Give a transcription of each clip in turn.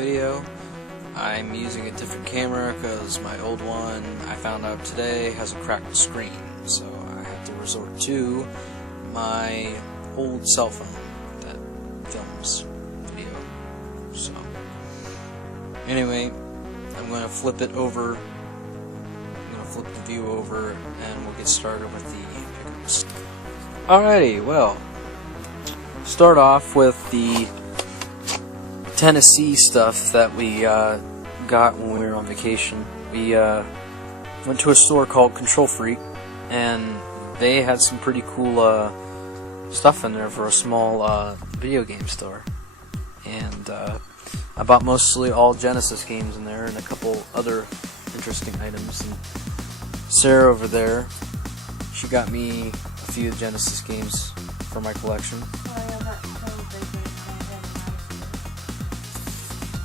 video. I'm using a different camera because my old one, I found out today, has a cracked screen, so I have to resort to my old cell phone that films video. So anyway, I'm going to flip it over. I'm going to flip the view over and we'll get started with the pickups. Alrighty, well, start off with the Tennessee stuff that we got when we were on vacation. We went to a store called Control Freak, and they had some pretty cool stuff in there for a small video game store. And I bought mostly all Genesis games in there and a couple other interesting items. And Sarah over there, she got me a few Genesis games for my collection.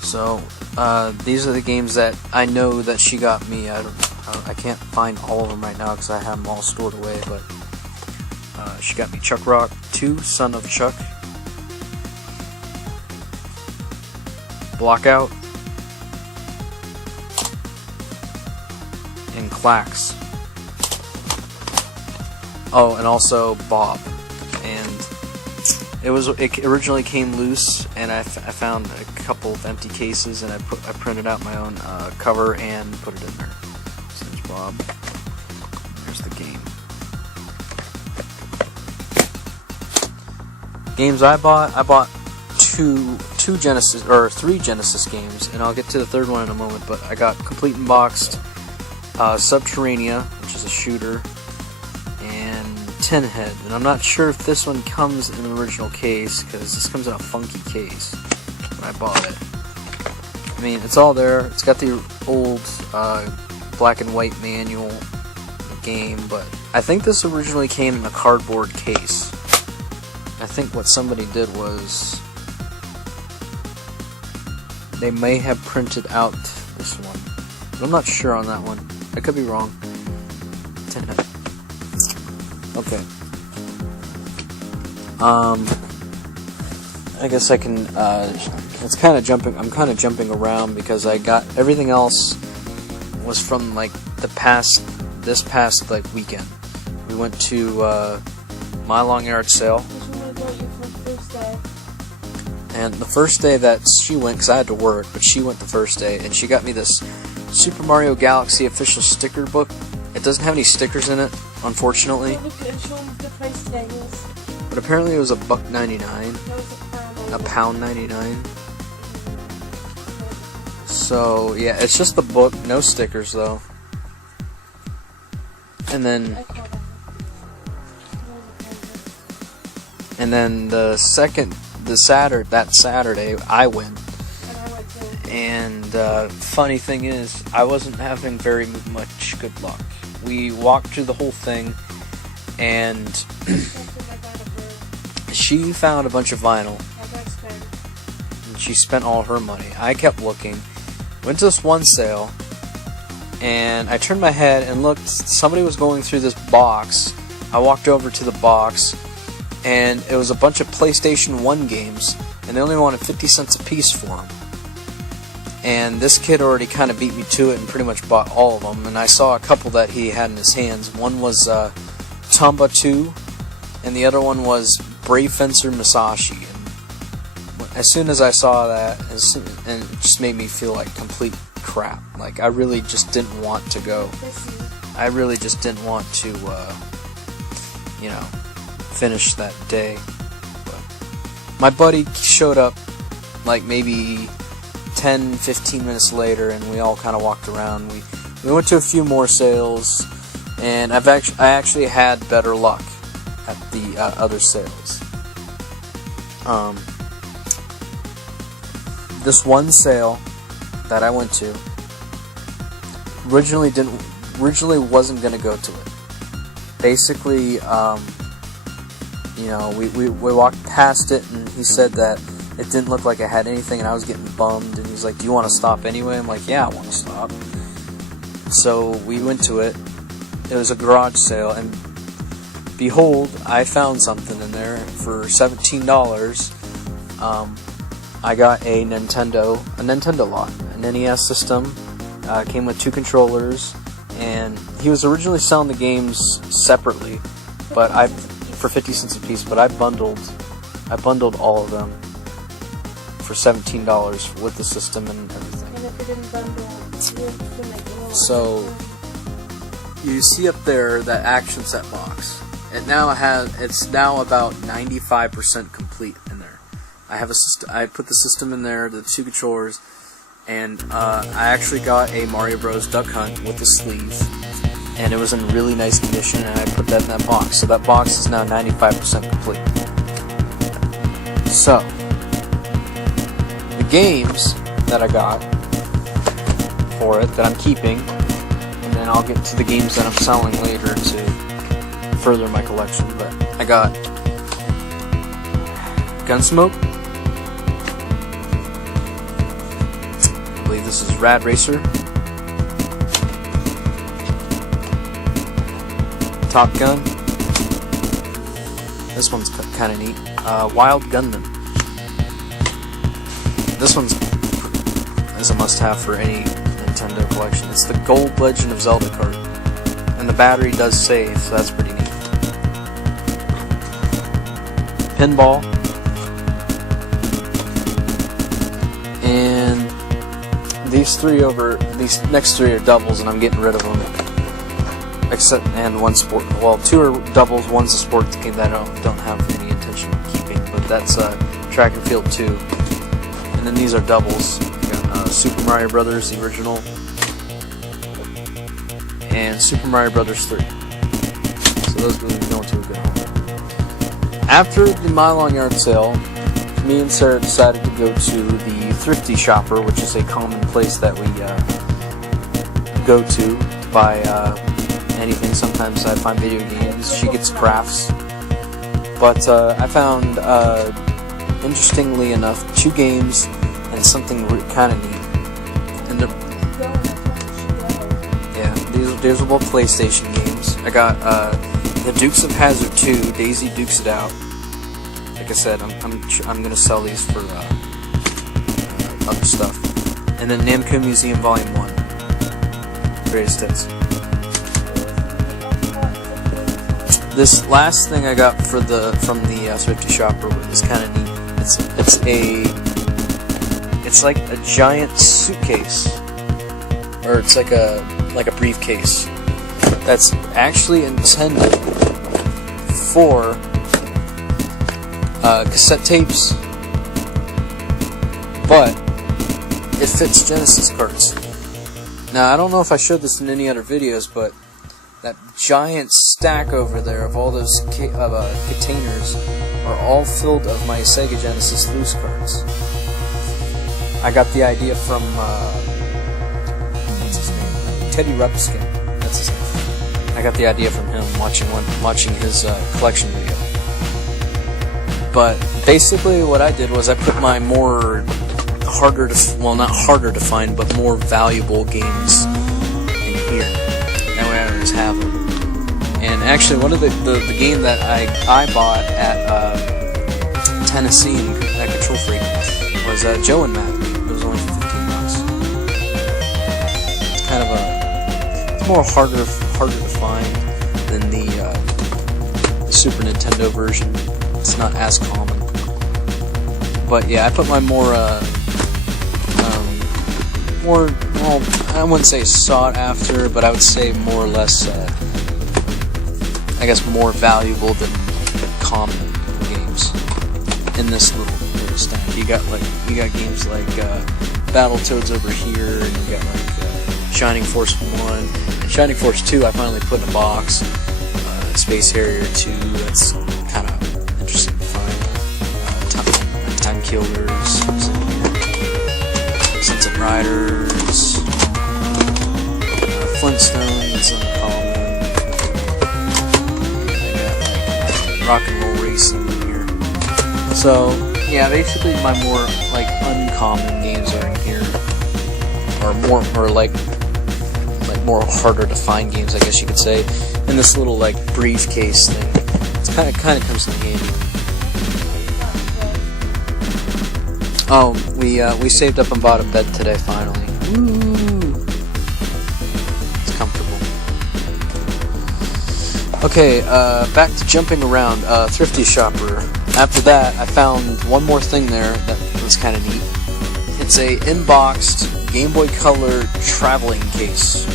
So these are the games that I know that she got me. I can't find all of them right now because I have them all stored away. But she got me Chuck Rock 2, Son of Chuck, Blockout, and Clax. Oh, and also Bob. And it originally came loose, and I found a couple of empty cases, and I printed out my own cover and put it in there. So there's Bob. There's the game. Games I bought three Genesis games, and I'll get to the third one in a moment. But I got complete and boxed Subterranea, which is a shooter, and Tin Head, and I'm not sure if this one comes in an original case because this comes in a funky case when I bought it. I mean, it's all there. It's got the old black and white manual game, but I think this originally came in a cardboard case. I think what somebody did was they may have printed out this one, but I'm not sure on that one. I could be wrong. Tin Head. Okay. I guess I can. It's kind of jumping. I'm kind of jumping around because I got everything else was from like this past like weekend. We went to my long yard sale. And the first day that she went, because I had to work, but she went the first day, and she got me this Super Mario Galaxy official sticker book. It doesn't have any stickers in it, unfortunately. But apparently it was $1.99. £1.99. So yeah, it's just the book, no stickers though. And then that Saturday I went. And funny thing is, I wasn't having very much good luck. We walked through the whole thing, and she found a bunch of vinyl, and she spent all her money. I kept looking, went to this one sale, and I turned my head and looked. Somebody was going through this box. I walked over to the box, and it was a bunch of PlayStation 1 games, and they only wanted 50 cents a piece for them. And this kid already kind of beat me to it and pretty much bought all of them. And I saw a couple that he had in his hands. One was Tomba 2, and the other one was Brave Fencer Musashi. And as soon as I saw that, and it just made me feel like complete crap. Like, I really just didn't want to go. I really just didn't want to, finish that day. But my buddy showed up like maybe 10-15 minutes later, and we all kind of walked around. We went to a few more sales, and I actually had better luck at the other sales. This one sale that I went to originally wasn't going to go to it. Basically, we walked past it, and he said that it didn't look like I had anything, and I was getting bummed, and he's like, do you want to stop anyway? I'm like, yeah, I want to stop. So we went to it. It was a garage sale, and behold, I found something in there for $17. I got a Nintendo lot, an NES system. Came with 2 controllers, and he was originally selling the games separately, but for 50 cents a piece. But I bundled all of them for $17 with the system and everything. And if you didn't bundle, you would make it. So you see up there that action set box. It's now about 95% complete in there. I put the system in there, the 2 controllers, and I actually got a Mario Bros. Duck Hunt with the sleeve, and it was in really nice condition, and I put that in that box. So that box is now 95% complete. So the games that I got for it that I'm keeping, and then I'll get to the games that I'm selling later to further my collection. But I got Gunsmoke. I believe this is Rad Racer. Top Gun. This one's kind of neat. Wild Gunman. This one's is a must-have for any Nintendo collection. It's the Gold Legend of Zelda card, and the battery does save, so that's pretty neat. Pinball, and these next three are doubles, and I'm getting rid of them. And one sport. Well, 2 are doubles. One's a sports game that I don't have any intention of keeping, but that's Track and Field 2. And then these are doubles. Super Mario Brothers, the original, and Super Mario Brothers 3. So those really go into a good home. After the Mile Long Yard sale, me and Sarah decided to go to the Thrifty Shopper, which is a common place that we go to buy anything. Sometimes I find video games. She gets crafts. But I found, interestingly enough, 2 games and something kind of neat. And these are both PlayStation games. I got the Dukes of Hazzard 2, Daisy Dukes It Out. Like I said, I'm gonna sell these for other stuff. And then Namco Museum Volume 1, Greatest Hits. This last thing I got from the Thrifty Shopper is kind of neat. It's like a giant suitcase, or it's like a briefcase that's actually intended for cassette tapes, but it fits Genesis carts. Now, I don't know if I showed this in any other videos, but that giant stack over there of all those containers are all filled of my Sega Genesis loose carts. I got the idea from what's his name? Teddy Rupskin. That's his name. I got the idea from him watching his collection video. But basically, what I did was I put my more not harder to find, but more valuable games in here. That way I always have them. And actually, one of the game that I bought at Tennessee at Control Freak was Joe and Matt. It was only for $15. It's kind of it's more harder to find than the Super Nintendo version. It's not as common. But yeah, I put my more well, I wouldn't say sought after, but I would say more or less, I guess, more valuable than common games in this little stack. You got games like Battletoads over here, and you got like Shining Force 1 and Shining Force 2. I finally put in a box. Space Harrier 2. That's kind of interesting to find. Time Killers. Sunset Riders, Flintstones, uncommon. I got like Rock and Roll Racing in here. So yeah, basically my more like uncommon games are in here, or like more harder to find games, I guess you could say. In this little like briefcase thing, it's kind of comes in handy. Oh, we saved up and bought a bed today finally. Woo! It's comfortable. Okay, back to jumping around. Thrifty Shopper. After that, I found one more thing there that was kind of neat. It's a inboxed Game Boy Color traveling case.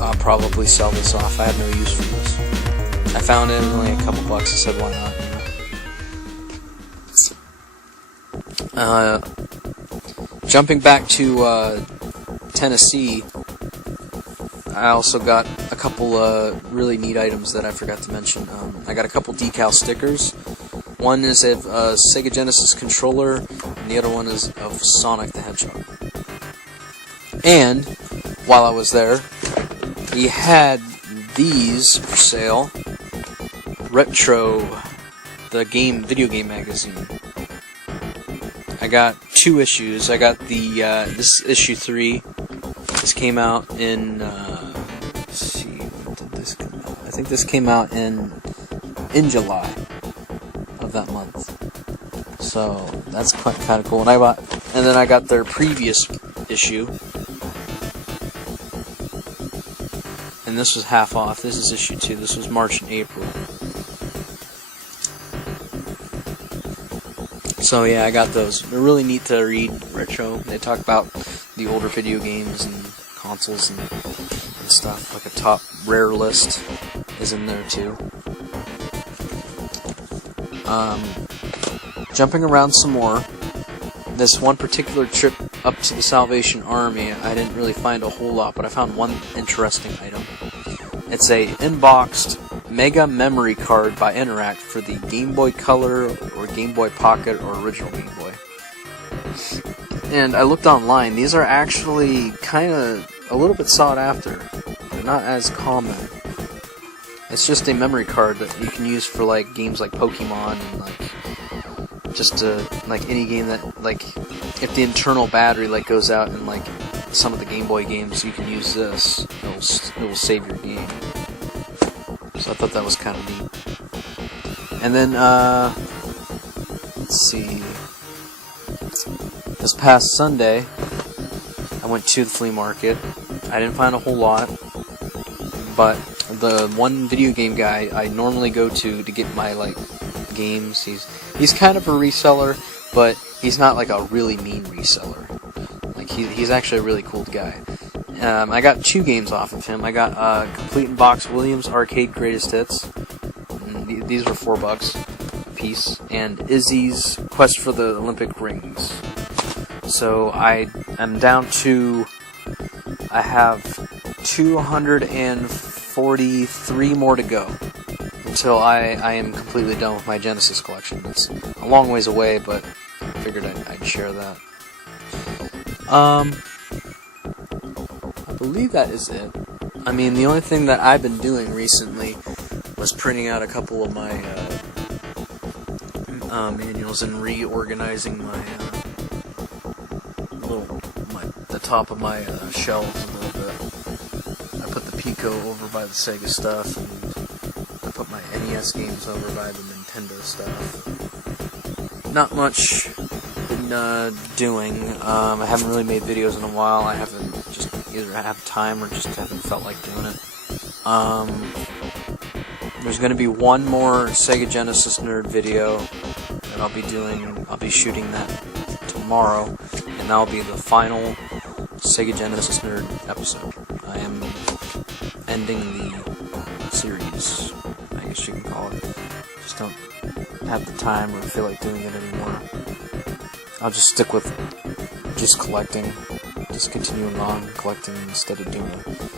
I'll probably sell this off. I have no use for this. I found it only a couple bucks. I said, why not? Jumping back to Tennessee, I also got a couple really neat items that I forgot to mention. I got a couple decal stickers. One is of a Sega Genesis controller, and the other one is of Sonic the Hedgehog. And while I was there, we had these for sale. Retro, the video game magazine. I got 2 issues. I got the this is issue 3. This came out in let's see, when did this come out? I think this came out in July of that month. So that's kind of cool. And then I got their previous issue. And this was half off. This is issue 2. This was March and April. So yeah, I got those. They're really neat to read. Retro. They talk about the older video games and consoles and stuff. Like a top rare list is in there too. Jumping around some more. This one particular trip up to the Salvation Army, I didn't really find a whole lot, but I found one interesting item. It's a inboxed Mega Memory Card by Interact for the Game Boy Color or Game Boy Pocket or original Game Boy. And I looked online, these are actually kind of a little bit sought after. They're not as common. It's just a memory card that you can use for like games like Pokemon and like just like any game that like if the internal battery like goes out in like some of the Game Boy games, you can use this. It will save your game. So I thought that was kind of neat. And then let's see. This past Sunday, I went to the flea market. I didn't find a whole lot, but the one video game guy I normally go to get my like games, he's kind of a reseller, but he's not like a really mean reseller. Like he's actually a really cool guy. I got 2 games off of him. I got Complete in Box Williams Arcade Greatest Hits. These were $4 a piece, and Izzy's Quest for the Olympic Rings. So I'm down to, I have 243 more to go until I am completely done with my Genesis collection. It's a long ways away, but I figured I'd share that. I believe that is it. I mean, the only thing that I've been doing recently was printing out a couple of my manuals and reorganizing my the top of my shelves a little bit. I put the Pico over by the Sega stuff, and I put my NES games over by the Nintendo stuff. Not much been doing. I haven't really made videos in a while. I haven't just either had time or just haven't felt like doing it. There's going to be one more Sega Genesis nerd video that I'll be doing. I'll be shooting that tomorrow, and that'll be the final Sega Genesis nerd episode. I am ending the series, I guess you can call it. Just don't have the time or feel like doing it anymore. I'll just stick with just collecting, just continuing on collecting instead of doing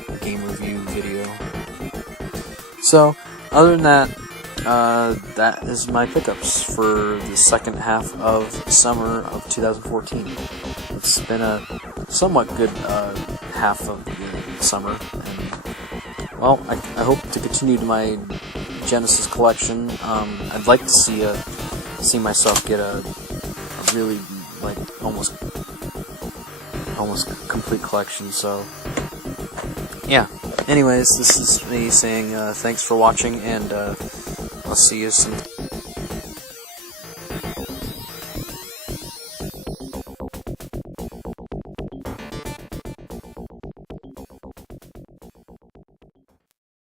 a game review video. So, other than that, that is my pickups for the second half of summer of 2014. It's been a somewhat good half of the summer, and well, I hope to continue to my Genesis collection. I'd like to see myself get a really like almost complete collection. So yeah. Anyways, this is me saying thanks for watching, and I'll see you soon.